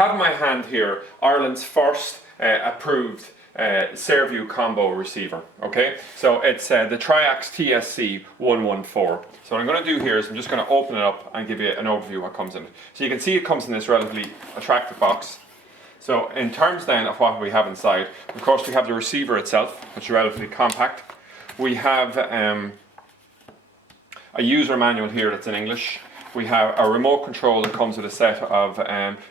have in my hand here Ireland's first approved Saorview combo receiver. Okay, so it's the Triax TSC114. So what I'm going to do here is I'm just going to open it up and give you an overview of what comes in it. So you can see it comes in this relatively attractive box. So in terms then of what we have inside, of course we have the receiver itself, which is relatively compact. We have a user manual here that's in English. We have a remote control that comes with a set of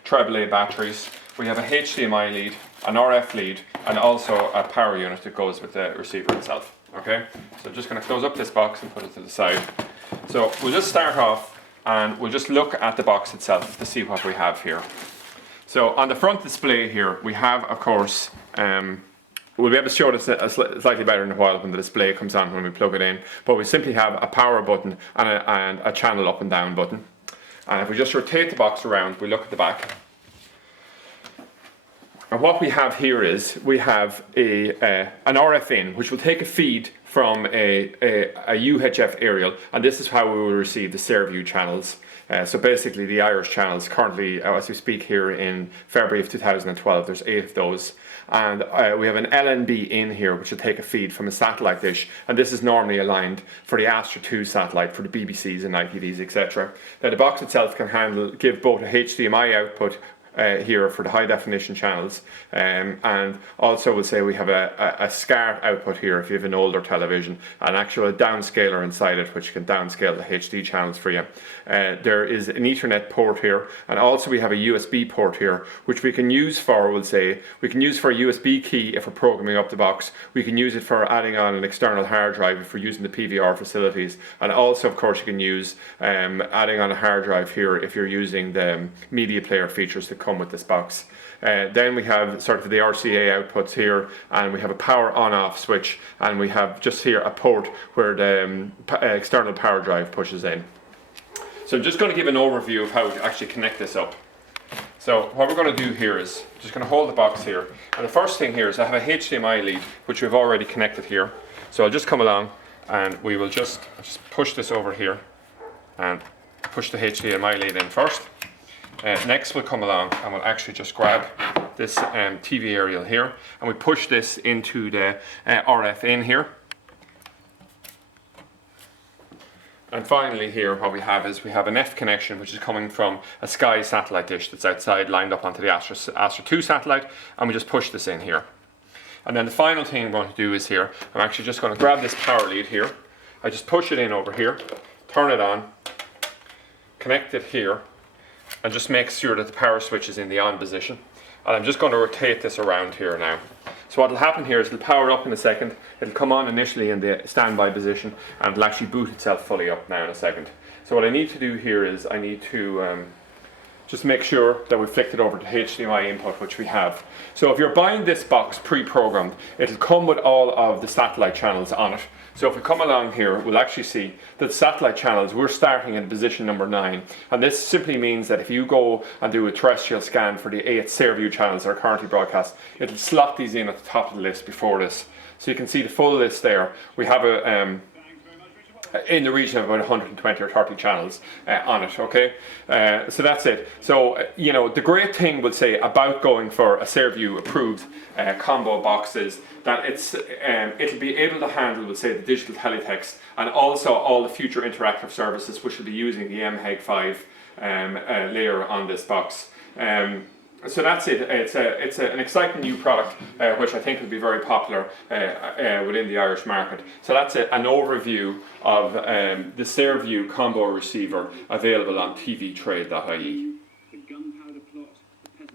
AAA batteries. We have a HDMI lead, an RF lead, and also a power unit that goes with the receiver itself. Okay, so I'm just going to close up this box and put it to the side. So we'll just start off and we'll just look at the box itself to see what we have here. So on the front display here, we have, of course, we'll be able to show this slightly better in a while when the display comes on when we plug it in. But we simply have a power button and a channel up and down button. And if we just rotate the box around, we look at the back. And what we have here is we have an RF in, which will take a feed from a UHF aerial, and this is how we will receive the Saorview channels. So basically the Irish channels currently, as we speak here in February of 2012, there's 8 of those. And we have an LNB in here which will take a feed from a satellite dish, and this is normally aligned for the Astra 2 satellite for the BBCs and ITVs, etc. Now the box itself can give both a HDMI output here for the high definition channels, and also we'll say we have a SCART output here if you have an older television, an actual downscaler inside it which can downscale the HD channels for you. There is an Ethernet port here, and also we have a USB port here which we can use for, we'll say, we can use for a USB key if we're programming up the box. We can use it for adding on an external hard drive if we're using the PVR facilities, and also of course you can use adding on a hard drive here if you're using the media player features that come with this box. Then we have sort of the RCA outputs here, and we have a power on-off switch, and we have just here a port where the external power drive pushes in. So I'm just going to give an overview of how to actually connect this up. So what we're going to do here is just going to hold the box here, and the first thing here is I have a HDMI lead which we've already connected here. So I'll just come along and we will just push this over here and push the HDMI lead in first. Next we'll come along and we'll actually just grab this TV aerial here, and we push this into the RF in here. And finally here what we have is we have an F connection which is coming from a Sky satellite dish that's outside lined up onto the Astra 2 satellite, and we just push this in here. And then the final thing I'm going to do is here, I'm actually just going to grab this power lead here, I just push it in over here, turn it on, connect it here, and just make sure that the power switch is in the on position. And I'm just going to rotate this around here now. So what will happen here is it'll power up in a second, it'll come on initially in the standby position, and it'll actually boot itself fully up now in a second. So what I need to do here is I need to just make sure that we've flicked it over to HDMI input, which we have. So if you're buying this box pre-programmed, it'll come with all of the satellite channels on it. So if we come along here, we'll actually see that the satellite channels, we're starting in position number 9. And this simply means that if you go and do a terrestrial scan for the 8 Saorview channels that are currently broadcast, it'll slot these in at the top of the list before this. So you can see the full list there. We have a in the region of about 120 or 30 channels on it, okay? So that's it. So, you know, the great thing, we'll say, about going for a Saorview approved combo box is that it'll be able to handle, we'll say, the digital teletext and also all the future interactive services which will be using the MHEG5 layer on this box. So that's it. It's an exciting new product which I think will be very popular within the Irish market. So that's an overview of the Saorview combo receiver available on tvtrade.ie.